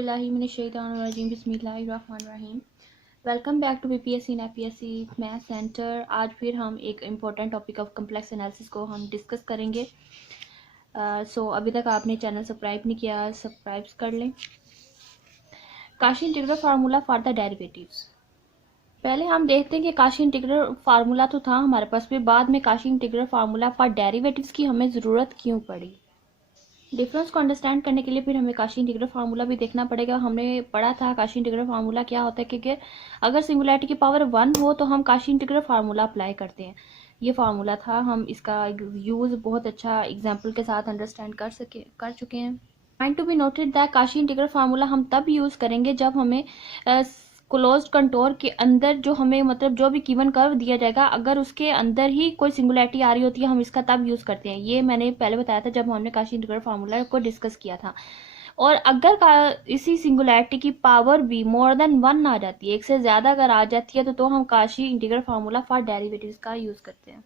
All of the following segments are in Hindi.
औज़ुबिल्लाहिमिनश्शैतानिर्रजीम बिस्मिल्लाहिर्रहमानिर्रहीम। Welcome back to BPSC APSC math centre. आज फिर हम एक important topic of complex analysis को हम डिस्कस करेंगे। सो अभी तक आपने चैनल सब्सक्राइब नहीं किया, सब्सक्राइब कर लें। Kashi integral formula for the derivatives. पहले हम देखते हैं कि काशी इंटीग्रल फार्मूला तो था हमारे पास, फिर बाद में Kashi integral formula for derivatives की हमें ज़रूरत क्यों पड़ी। डिफरेंस को अंडरस्टैंड करने के लिए फिर हमें काशी इंटीग्रल फार्मूला भी देखना पड़ेगा। हमने पढ़ा था काशी इंटीग्रल फार्मूला क्या होता है, क्योंकि अगर सिंगुलैरिटी की पावर 1 हो तो हम काशी इंटीग्रल फार्मूला अप्लाई करते हैं। ये फार्मूला था, हम इसका यूज़ बहुत अच्छा एग्जाम्पल के साथ अंडरस्टैंड कर चुके हैं। Point to be noted that Kashi integral formula हम तब यूज़ करेंगे जब हमें क्लोज्ड कंटोर के अंदर जो हमें मतलब जो भी गिवन कर्व दिया जाएगा, अगर उसके अंदर ही कोई सिंगुलैरिटी आ रही होती है हम इसका तब यूज़ करते हैं। ये मैंने पहले बताया था जब हमने काशी इंटीग्रल फार्मूला को डिस्कस किया था। और अगर इसी सिंगुलैरिटी की पावर भी मोर देन 1 आ जाती है, एक से ज़्यादा अगर आ जाती है तो हम Kashi integral formula for derivatives का यूज़ करते हैं।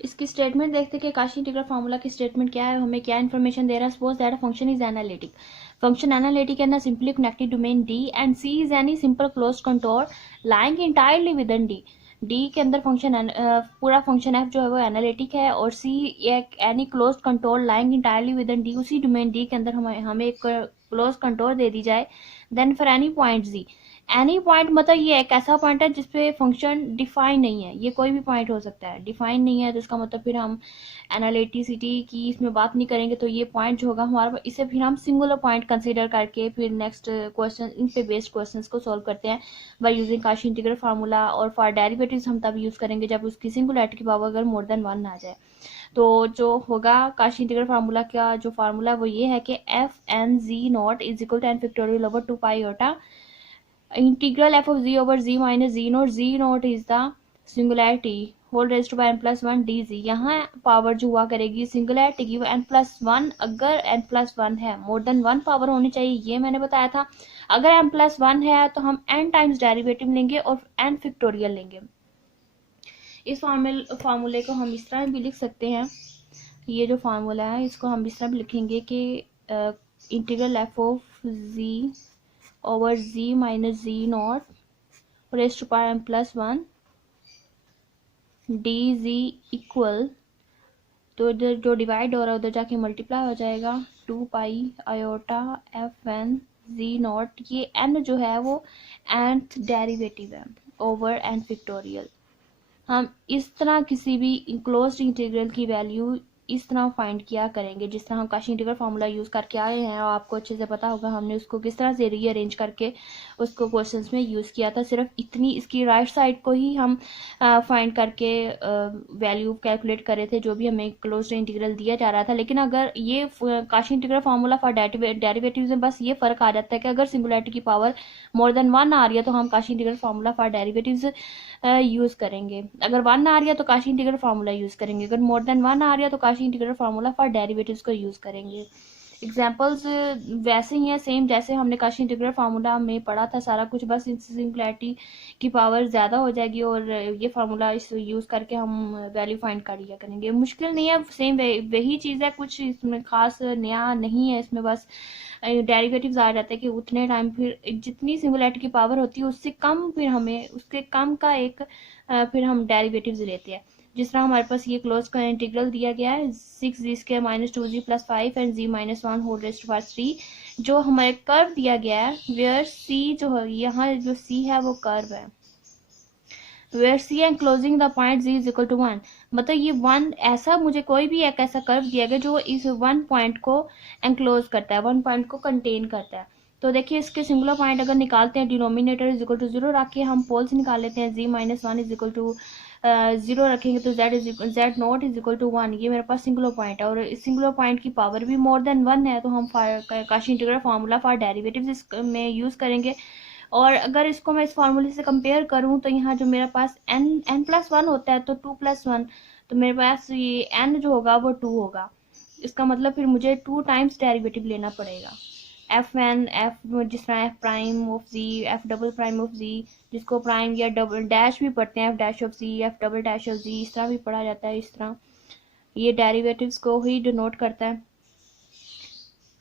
इसकी स्टेटमेंट देखते हैं कि काशी इंटीग्रल फार्मूला की स्टेटमेंट क्या है, हमें क्या इन्फॉर्मेशन दे रहा है। Suppose that function is analytic, function analytic and a simply connected domain D and C is any simple closed contour lying entirely within D. D के अंदर फंक्शन पूरा फंक्शन f जो है वो एनालिटिक है और C एक any closed contour lying entirely with in D, उसी डोमेन D के अंदर हमें एक क्लोज कंटोर दे दी जाए। Then for any point Z, any point मतलब ये एक ऐसा पॉइंट है जिसपे फंक्शन डिफाइन नहीं है, ये कोई भी पॉइंट हो सकता है। डिफाइन नहीं है तो इसका मतलब फिर हम एनालिटिसिटी की इसमें बात नहीं करेंगे, तो ये पॉइंट जो होगा हमारा इसे फिर हम सिंगुलर पॉइंट कंसीडर करके फिर नेक्स्ट क्वेश्चन इन पे बेस्ड क्वेश्चंस को सॉल्व करते हैं by using Kashi integral formula. और फॉर डेरिवेटिव्स हम तब यूज करेंगे जब उसकी सिंगुलैरिटी की पावर अगर मोर देन 1 आ जाए। तो जो होगा काशी इंटीग्रल फार्मूला का जो फार्मूला वो ये है कि F N Z naught is equal to N factorial over 2 pi iota integral F of ji over ji minus Z naught is the singularity whole raise to by n plus 1 D Z. यहाँ पावर जो हुआ करेगी सिंगुलैरिटी की वो n+1, अगर n+1 है मोर देन 1 पावर होनी चाहिए, ये मैंने बताया था। अगर n+1 है तो हम n टाइम्स डेरिवेटिव लेंगे और n फैक्टोरियल लेंगे। इस फार्मूले को हम इस तरह भी लिख सकते हैं, ये जो फार्मूला है इसको हम इस तरह भी लिखेंगे कि integral F of ji over ji minus Z naught raise to power n+1 D Z equal, तो इधर जो डिवाइड हो रहा है उधर जाके मल्टीप्लाई हो जाएगा 2 pi iota F N Z naught. ये n जो है वो nth डेरिवेटिव है ओवर n फैक्टोरियल। हम इस तरह किसी भी इनक्लोज्ड इंटीग्रल की वैल्यू इस तरह फाइंड किया करेंगे जिस तरह हम काशी इंटीग्रल फार्मूला यूज़ करके आए हैं, और आपको अच्छे से पता होगा हमने उसको किस तरह से रीअरेंज करके उसको क्वेश्चंस में यूज़ किया था। सिर्फ इतनी इसकी राइट साइड को ही हम फाइंड करके वैल्यू कैलकुलेट करे थे जो भी हमें क्लोज्ड इंटीग्रल दिया जा रहा था। लेकिन अगर ये Kashi integral formula for derivatives में बस ये फ़र्क आ जाता है कि अगर सिंगुलैरिटी की पावर मोर देन 1 आ रही है तो हम Kashi integral formula for derivatives use करेंगे, अगर 1 आ रही है तो काशी इंटीग्रल फार्मूला यूज़ करेंगे, अगर मोर देन 1 आ रही है तो Kashi integral formula for derivatives को यूज़ करेंगे। एग्जाम्पल्स वैसे ही हैं सेम जैसे हमने काशी इंटीग्रल फार्मूला में पढ़ा था सारा कुछ, बस सिंगुलैरिटी की पावर ज़्यादा हो जाएगी और ये फार्मूला इस यूज़ करके हम वैल्यू फाइंड कर लिया करेंगे। मुश्किल नहीं है, सेम वही चीज़ है, कुछ इसमें खास नया नहीं है। इसमें बस डेरिवेटिव्स आ जाते हैं कि उतने टाइम फिर जितनी सिंगुलैरिटी की पावर होती है उससे कम फिर हमें उसके कम का एक फिर हम डेरिवेटिव्स लेते हैं। जिस तरह हमारे पास ये क्लोज का इंटीग्रल दिया गया है 6g² - 2g + 5 and g - 1 whole raised to power 3, जो हमारे कर्व दिया गया है वेयर c जो है यहाँ जो c है वो कर्व है, where C enclosing the point Z is equal to 1। मतलब ये 1 ऐसा मुझे कोई भी एक ऐसा कर्व दिया गया जो इस 1 पॉइंट को एंक्लोज करता है, 1 पॉइंट को कंटेन करता है। तो देखिए इसके सिंगुलर पॉइंट अगर निकालते हैं डिनोमिनेटर इज इक्वल टू 0 रख के हम पोल्स निकाल लेते हैं, जी - 1 इज इक्वल टू 0 रखेंगे तो z naught is equal to 1। ये मेरे पास सिंगुलर पॉइंट है और इस सिंगुलर पॉइंट की पावर भी मोर देन 1 है, तो हम Kashi integral formula for derivatives में यूज़ करेंगे। और अगर इसको मैं इस फार्मूले से कंपेयर करूं तो यहाँ जो मेरे पास n+1 होता है तो 2+1, तो मेरे पास ये n जो होगा वो 2 होगा। इसका मतलब फिर मुझे 2 टाइम्स डेरिवेटिव लेना पड़ेगा। f(n) f जिस तरह f prime of z, f double prime of z, जिसको प्राइम या डबल डैश भी पढ़ते हैं, f dash of z, f double dash of z, इस तरह भी पढ़ा जाता है। इस तरह ये डेरिवेटिव्स को ही डिनोट करता है।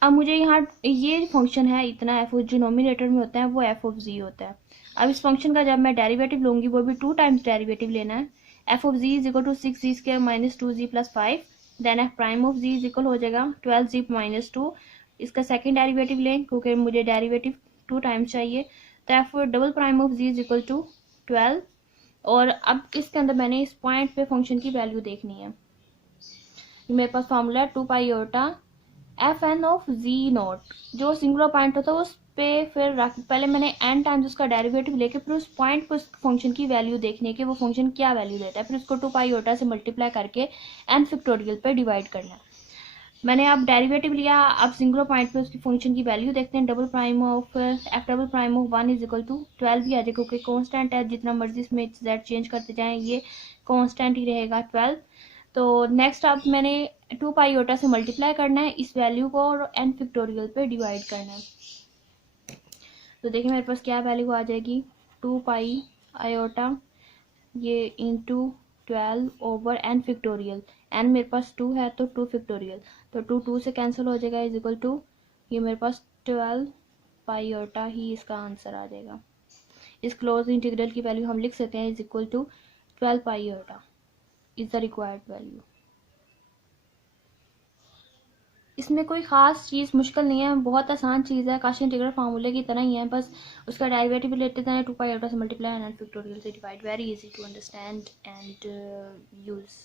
अब मुझे यहाँ ये फंक्शन है इतना एफ जो नोमिनेटर में होता है वो एफ ऑफ जी होता है। अब इस फंक्शन का जब मैं डेरिवेटिव लूंगी वो भी 2 टाइम्स डेरिवेटिव लेना है। F of ji is equal to 6z² minus 2z plus 5, then F prime of ji is equal हो जाएगा 12z माइनस 2। इसका सेकेंड डेरिवेटिव लें क्योंकि मुझे डेरिवेटिव 2 टाइम्स चाहिए, तो F double prime of ji is equal to 12। और अब इसके अंदर मैंने इस पॉइंट पे फंक्शन की वैल्यू देखनी है। मेरे पास फॉर्मूला है 2 pi f n of z naught, जो सिंगुलर पॉइंट होता है उस पे फिर पहले मैंने एन टाइम्स उसका डेरिवेटिव लेके फिर उस पॉइंट पर उस फंक्शन की वैल्यू देखनी है कि वो फंक्शन क्या वैल्यू देता है, फिर उसको 2 पाई से मल्टीप्लाई करके एन फैक्टोरियल पे डिवाइड करना है। मैंने अब डेरिवेटिव लिया, अब सिंगुलर पॉइंट पे उसकी फंक्शन की वैल्यू देखते हैं। Double prime of F double prime of 1 is equal to 12 ही आ जाए क्योंकि कॉन्स्टेंट है, जितना मर्जी इसमें जेड चेंज करते जाएं ये कॉन्स्टेंट ही रहेगा 12। तो नेक्स्ट अब मैंने 2 पाई से मल्टीप्लाई करना है इस वैल्यू को और एन फैक्टोरियल पे डिवाइड करना है। तो देखिए मेरे पास क्या वैल्यू आ जाएगी, 2 पाई ये into 12 over N factorial. N मेरे पास 2 है तो 2 फैक्टोरियल, तो 2 2 से कैंसिल हो जाएगा इज इक्वल टू ये मेरे पास 12 पाई ही इसका आंसर आ जाएगा। इस क्लोज इंटीग्रल की वैल्यू हम लिख सकते हैं is equal to 12 pi is the required value. इसमें कोई ख़ास चीज़ मुश्किल नहीं है, बहुत आसान चीज़ है, काशी इंटीग्रल फार्मूले की तरह ही है, बस उसका डेरिवेटिव लेते हैं 2 पाई से मल्टीप्लाई एंड फैक्टोरियल से divide. Very easy to understand and use,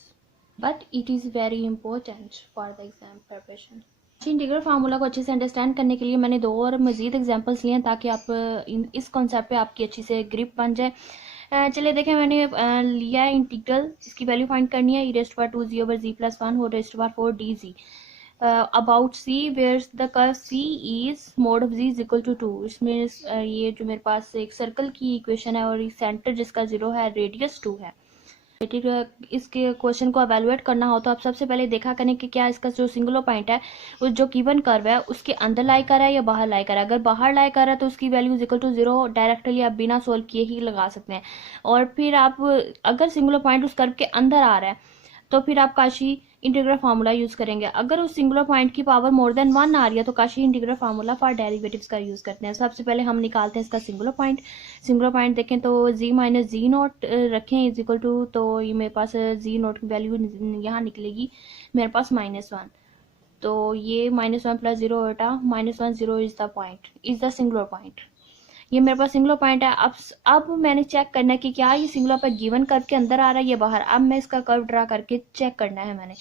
but it is very important for the exam preparation. Cauchy integral formula को अच्छे से अंडरस्टैंड करने के लिए मैंने 2 और मज़ीद एग्जाम्पल्स लिए हैं ताकि आप इस कॉन्सेप्ट पे आपकी अच्छी से ग्रिप बन जाए। चलिए देखें, मैंने लिया है इंटीग्रल, इसकी वैल्यू फाइंड करनी है। E raised power 2z over z plus 1 whole raised power 4dz about C where the curve C is mod of Z is equal to 2। इसमें ये जो मेरे पास एक सर्कल की इक्वेशन है और सेंटर जिसका 0 है, रेडियस 2 है। इसके क्वेश्चन को एवेलुएट करना हो तो आप सबसे पहले देखा करें कि क्या इसका जो सिंगुलर पॉइंट है उस जो गिवन कर्व है उसके अंदर लाई कर रहा है या बाहर लाई कर रहा है। अगर बाहर लाई कर रहा है तो उसकी value is equal to 0 directly आप बिना सोल्व किए ही लगा सकते हैं। और फिर आप अगर सिंगुलर पॉइंट उस कर्व के अंदर आ रहा है तो फिर आप काशी इंटीग्रल फार्मूला यूज करेंगे। अगर उस सिंगुलर पॉइंट की पावर मोर देन 1 आ रही है तो Kashi integral formula for derivatives का यूज करते हैं। सबसे पहले हम निकालते हैं इसका सिंगुलर पॉइंट। सिंगुलर पॉइंट देखें तो z माइनस जी नॉट रखें इज इक्वल टू, तो ये मेरे पास जी नॉट की वैल्यू यहाँ निकलेगी मेरे पास -1। तो ये -1 प्लस 0 बेटा -1 0 is the point, is the singular point. ये मेरे पास सिंगुलर पॉइंट है। अब मैंने चेक करना है कि क्या ये सिंगुलर पॉइंट गिवन कर्व के अंदर आ रहा है या बाहर। अब मैं इसका कर्व ड्रा करके चेक करना है मैंने।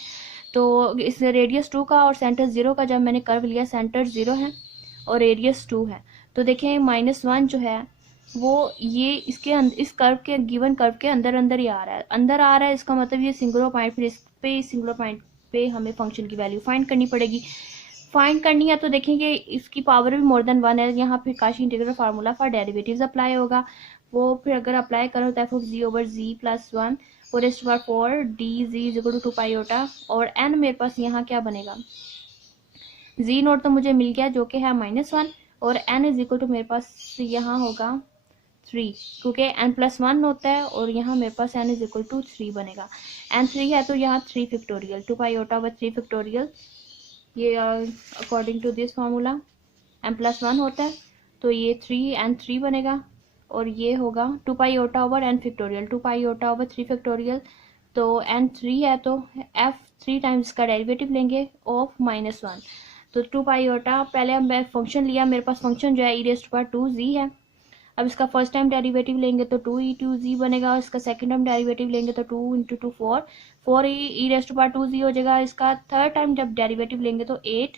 तो इस रेडियस 2 का और सेंटर 0 का जब मैंने कर्व लिया, सेंटर 0 है और रेडियस 2 है, तो देखें -1 जो है वो ये इस कर्व के गिवन कर्व के अंदर अंदर ही आ रहा है, अंदर आ रहा है। इसका मतलब ये सिंगुलर पॉइंट, फिर इस पे सिंगुलर पॉइंट पे हमें फंक्शन की वैल्यू फाइंड करनी पड़ेगी। फाइंड करनी है तो देखेंगे इसकी पावर भी मोर देन 1 है, यहाँ फिर Cauchy integral formula for derivatives apply होगा। वो फिर अगर अप्लाई करो तो f of ji over z plus 1 और rest power 4 d z is equal to 2 pi और एन मेरे पास यहाँ क्या बनेगा, जी नोट तो मुझे मिल गया जो कि है -1 और एन इज इक्वल टू मेरे पास यहाँ होगा 3 क्योंकि एन प्लस 1 होता है और यहाँ मेरे पास एन इज इक्वल टू 3 बनेगा। एन 3 है तो यहाँ 3 फैक्टोरियल 2 पाई ओवर 3 फैक्टोरियल, ये according to this formula n plus 1 होता है तो ये 3 बनेगा और ये होगा 2 pi over N factorial 2 pi over 3 factorial. तो एन 3 है तो एफ 3 टाइम्स का डेरिवेटिव लेंगे ऑफ -1। तो 2 पाई पहले हम फंक्शन लिया, मेरे पास फंक्शन जो है ई रेस्ट पावर 2z है। अब इसका फर्स्ट टाइम डेरिवेटिव लेंगे तो 2e2z बनेगा, इसका सेकंड टाइम डेरिवेटिव लेंगे तो 2 × 2 4 ई रेस्ट पावर 2z हो जाएगा। इसका थर्ड टाइम जब डेरिवेटिव लेंगे तो 8,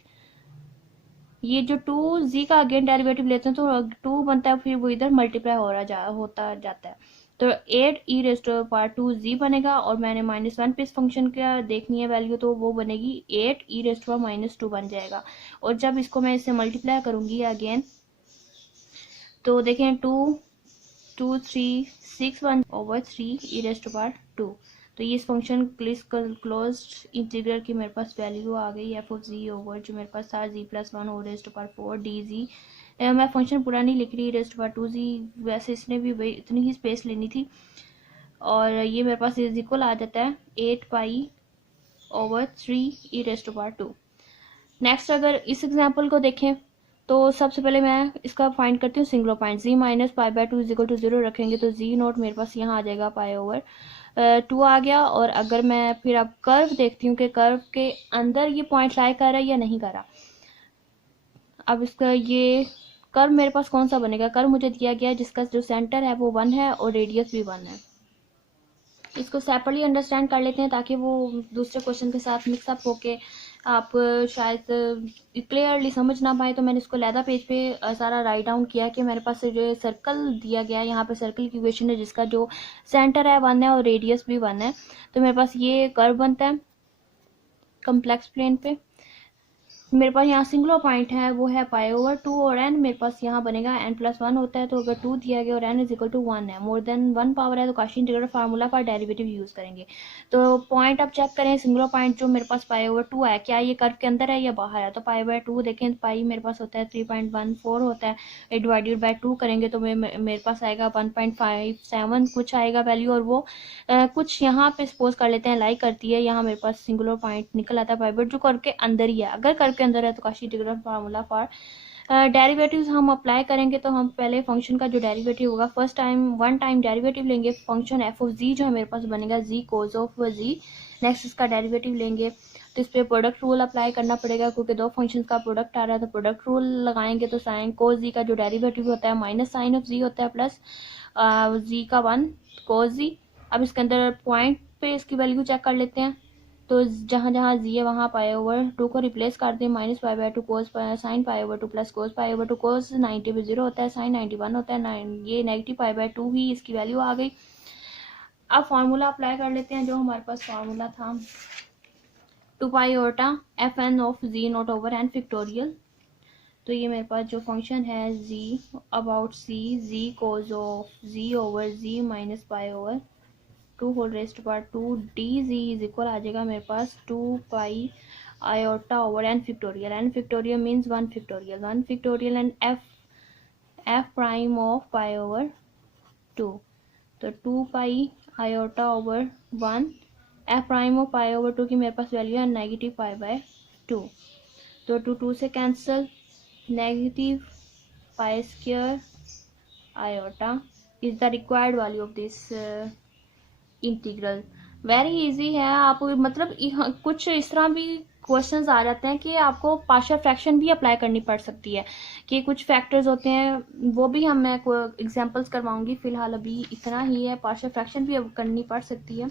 ये जो 2z का अगेन डेरिवेटिव लेते हैं तो 2 बनता है, फिर वो इधर मल्टीप्लाई होता जाता है। तो 8 ई रेस्ट पावर 2z बनेगा और मैंने -1 पे इस फंक्शन का देखनी है वैल्यू तो वो बनेगी 8 ई रेस्ट पावर -2 बन जाएगा। और जब इसको मैं इससे मल्टीप्लाई करूंगी अगेन तो देखें 2 2 3 6 1 ओवर 3 ई रेस्ट पावर 2। तो ये इस फंक्शन क्लोज इंटीग्रल की मेरे पास वैल्यू आ गई एफ ऑफ जी ओवर जो मेरे पास था जी प्लस 1 हो रेस्ट पावर 4 डी जी। मैं फंक्शन पूरा नहीं लिख रही, रेस्ट पावर 2 जी वैसे इसने भी इतनी ही स्पेस लेनी थी। और ये मेरे पास इज इक्वल आ जाता है 8 पाई ओवर 3 ई रेस्ट पावर 2। नेक्स्ट अगर इस एग्जाम्पल को देखें तो सबसे पहले मैं इसका फाइंड करती हूँ singular point. z minus pi by two is equal to 0 रखेंगे तो z नोट मेरे पास यहाँ आ जाएगा पाई ओवर 2 आ गया। और अगर मैं फिर अब कर्व देखती हूँ कि कर्व के अंदर ये पॉइंट लाई कर रहा है या नहीं कर रहा। अब इसका ये कर्व मेरे पास कौन सा बनेगा, कर्व मुझे दिया गया है जिसका जो सेंटर है वो 1 है और रेडियस भी 1 है। इसको सेपरेटली अंडरस्टैंड कर लेते हैं ताकि वो दूसरे क्वेश्चन के साथ मिक्सअप होके आप शायद क्लियरली समझ ना पाए। तो मैंने इसको लैदा पेज पे सारा राइट डाउन किया कि मेरे पास जो सर्कल दिया गया है, यहाँ पे सर्कल की इक्वेशन है जिसका जो सेंटर है 1 है और रेडियस भी 1 है। तो मेरे पास ये कर्व बनता है कम्प्लेक्स प्लेन पे। मेरे पास यहाँ सिंगुलर पॉइंट है वो है पाई ओवर 2 और n मेरे पास यहाँ बनेगा n+1 होता है। तो अगर 2 दिया गया और n इज इक्वल टू 1 है, मोर देन 1 पावर है, तो कॉची इंटीग्रल फार्मूला का डेरिवेटिव यूज करेंगे। तो पॉइंट अब चेक करें, सिंगुलर पॉइंट जो मेरे पास पाई ओवर 2 है क्या ये कर्व के अंदर है या बाहर है। तो पाई बाय 2 देखें, पाई मेरे पास होता है 3.14 होता है, डिवाइडेड बाय 2 करेंगे तो मेरे पास आएगा 1.57 कुछ आएगा वैल्यू। और वो कुछ यहाँ पे सपोज कर लेते हैं लाई करती है, यहाँ मेरे पास सिंगुलर पॉइंट निकल आता है पाई बाय जो कर्व के अंदर ही है। अगर कर्व के अंदर है तो Cauchy integral formula for derivatives हम अप्लाई करेंगे। तो हम पहले फंक्शन का जो डेरिवेटिव होगा फर्स्ट टाइम 1 टाइम डेरिवेटिव लेंगे, फंक्शन एफ ऑफ जी जो है मेरे पास बनेगा जी कोज ऑफ जी। नेक्स्ट इसका डेरिवेटिव लेंगे तो इस पर प्रोडक्ट रूल अप्लाई करना पड़ेगा क्योंकि दो फंक्शंस का प्रोडक्ट आ रहा है। तो प्रोडक्ट रूल लगाएंगे तो साइन कोज जी का जो डेरिवेटिव होता है माइनस साइन ऑफ जी होता है प्लस जी का 1 कोज जी। अब इसके अंदर पॉइंट पे इसकी वैल्यू चेक कर लेते हैं। तो जहाँ जहाँ जी है वहाँ पाई ओवर 2 को रिप्लेस कर दें, माइनस पाई बाय 2 कोस sine pi over 2 plus cos पाई ओवर 2। कोस 90 पे 0 होता है, साइन 91 होता है, 9 ये नेगेटिव पाई बाय 2 ही इसकी वैल्यू आ गई। अब फार्मूला अप्लाई कर लेते हैं जो हमारे पास फार्मूला था 2 pi iota f n of z naught over N factorial. तो ये मेरे पास जो फंक्शन है z about c z cos of ji over ji minus pi over 2 whole raised power 2 d z is equal आ जाएगा मेरे पास 2 pi iota over N factorial means 1 factorial and f prime of pi over 2। तो 2 pi iota over 1 f prime of pi over 2 की मेरे पास वैल्यू है नेगेटिव पाई बाय 2। तो 2 से cancel, negative pi square iota is the required value of this integral. Very easy है। आप मतलब कुछ इस तरह भी क्वेश्चंस आ जाते हैं कि आपको पार्शियल फ्रैक्शन भी अप्लाई करनी पड़ सकती है कि कुछ फैक्टर्स होते हैं, वो भी मैं एग्जांपल्स करवाऊंगी। फिलहाल अभी इतना ही है, पार्शियल फ्रैक्शन भी अब करनी पड़ सकती है।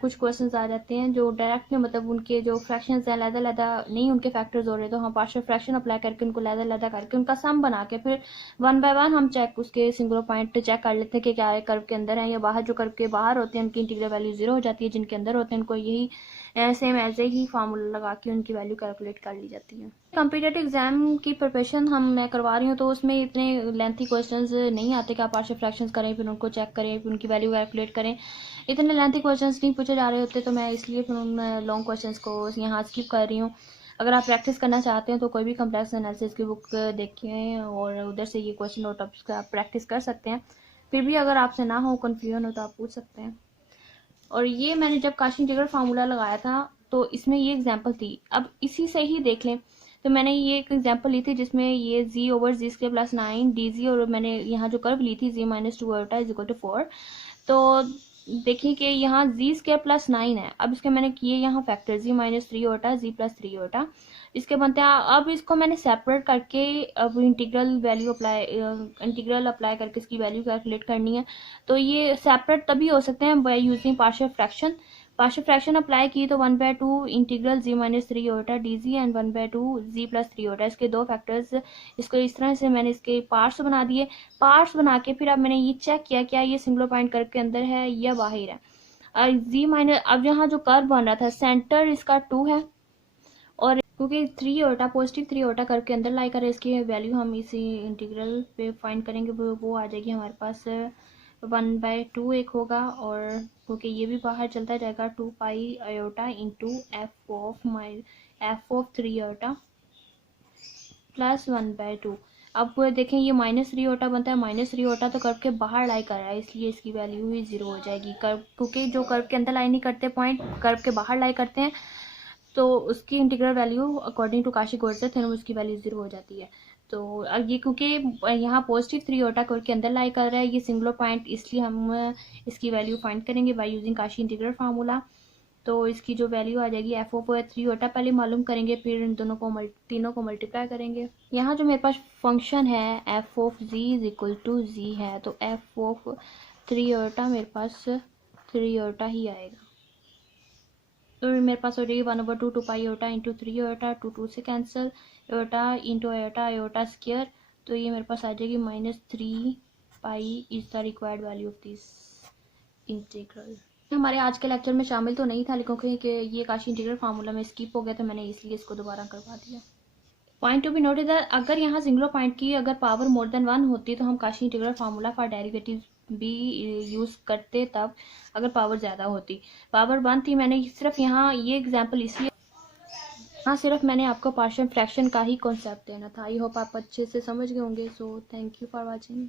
कुछ क्वेश्चंस आ जाते हैं जो डायरेक्ट में मतलब उनके जो फ्रैक्शंस हैं लैदा नहीं उनके फैक्टर्स हो रहे, तो हम पार्शियल फ्रैक्शन अप्लाई करके उनको लैदा करके उनका सम बना के फिर 1 बाय 1 हम चेक उसके सिंगुलर पॉइंट चेक कर लेते हैं कि क्या कर्व के अंदर है या बाहर। जो कर्व के बाहर होते हैं उनकी इंटीग्रल वैल्यू 0 हो जाती है, जिनके अंदर होते हैं उनको यही सेम ऐसे ही फार्मूला लगा के उनकी वैल्यू कैलकुलेट कर ली जाती है। कॉम्पिटेटिव एग्जाम की प्रिपरेशन मैं करवा रही हूँ तो उसमें इतने लेंथी क्वेश्चंस नहीं आते कि आप पार्शियल फ्रैक्शंस करें फिर उनको चेक करें फिर उनकी वैल्यू कैलकुलेट करें। इतने लेंथी क्वेश्चंस नहीं पूछे जा रहे होते, तो मैं इसलिए फिर उन लॉन्ग क्वेश्चंस को यहाँ स्किप कर रही हूँ। अगर आप प्रैक्टिस करना चाहते हैं तो कोई भी कम्प्लेक्स एनालिसिस की बुक देखें और उधर से ये क्वेश्चन और टॉपिक्स का आप प्रैक्टिस कर सकते हैं। फिर भी अगर आपसे ना हो, कन्फ्यूजन हो, तो आप पूछ सकते हैं। और ये मैंने जब कॉची इंटीग्रल फार्मूला लगाया था तो इसमें ये एग्जाम्पल थी। अब इसी से ही देख लें तो मैंने ये एक एग्जाम्पल ली थी जिसमें ये जी ओवर जी स्क्वायर प्लस 9 डी जी, और मैंने यहाँ जो कर्व ली थी जी माइनस 2 ओटा इज इक्वल टू 4। तो देखिए कि यहाँ जी स्क्वायर प्लस 9 है। अब इसके मैंने किए यहाँ फैक्टर जी माइनस 3 ओटा जी प्लस 3 ओटा इसके बनते हैं। अब इसको मैंने सेपरेट करके अब इंटीग्रल अप्लाई करके इसकी वैल्यू कैलकुलेट करनी है। तो ये सेपरेट तभी हो सकते हैं by using partial fraction apply की तो 1/2 integral z minus 3 iota d z and 1/2 z plus 3 iota, इसके दो फैक्टर्स। इसको इस तरह से मैंने इसके पार्ट्स बना दिए। पार्ट्स बना के फिर अब मैंने ये चेक किया क्या ये सिंगुलर पॉइंट कर्व के अंदर है या बाहर है। और जी माइनस अब यहाँ जो कर्व बन रहा था सेंटर इसका 2 है और क्योंकि 3 ओटा पॉजिटिव 3 ओटा कर्व के अंदर लाई कर इसकी वैल्यू हम इसी इंटीग्रल पे फाइंड करेंगे, वो आ जाएगी हमारे पास 1/2 एक होगा। और क्योंकि ये भी बाहर चलता जाएगा 2 pi iota into F of 3 ओटा प्लस 1/2। अब देखें ये -3 ओटा बनता है, -3 ओटा तो कर्व के बाहर लाई कर रहा है इसलिए इसकी वैल्यू ही 0 हो जाएगी। कर्व क्योंकि जो कर्व के अंदर लाई नहीं करते पॉइंट कर्व के बाहर लाई करते हैं तो उसकी integral value according to Cauchy Goursat theorem उसकी वैल्यू 0 हो जाती है। तो अब ये क्योंकि यहाँ पॉजिटिव 3 आयोटा के अंदर लाई कर रहा है ये सिंगुलर पॉइंट, इसलिए हम इसकी वैल्यू फाइंड करेंगे by using Kashi integral formula. तो इसकी जो वैल्यू आ जाएगी एफ ऑफ 3 आयोटा पहले मालूम करेंगे, फिर इन दोनों को तीनों को मल्टीप्लाई करेंगे। यहाँ जो मेरे पास फंक्शन है F of ji is equal to z है, तो एफ ऑफ 3 आयोटा मेरे पास 3 आयोटा ही आएगा। तो मेरे पास हो जाएगी 1/2 2 पाई आयोटा इंटू 3 आयोटा, 2 से cancel, iota into iota iota square, तो ये मेरे पास आ जाएगी -3 पाई is the required value of this integral. हमारे आज के लेक्चर में शामिल तो नहीं था, लेकिन क्योंकि ये काशी इंटीग्रल फार्मूला में स्किप हो गया तो मैंने इसलिए इसको दोबारा करवा दिया। Point to be noted that अगर यहाँ सिंगुलर पॉइंट की अगर पावर मोर देन 1 होती तो हम Kashi integral formula for derivative भी यूज़ करते, तब अगर पावर ज़्यादा होती। पावर 1 थी, मैंने सिर्फ यहाँ ये एग्जांपल इसलिए, हाँ सिर्फ मैंने आपको पार्शियल फ्रैक्शन का ही कॉन्सेप्ट देना था। आई होप आप अच्छे से समझ गए होंगे। So thank you for watching.